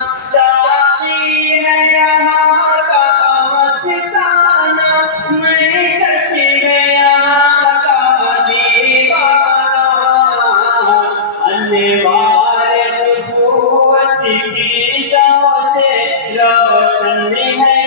ساقی ہے یہاں کا مستانہ، میں کش ہے یہاں کا دیوانہ، انوار نبوت کی شمع سے روشن ہے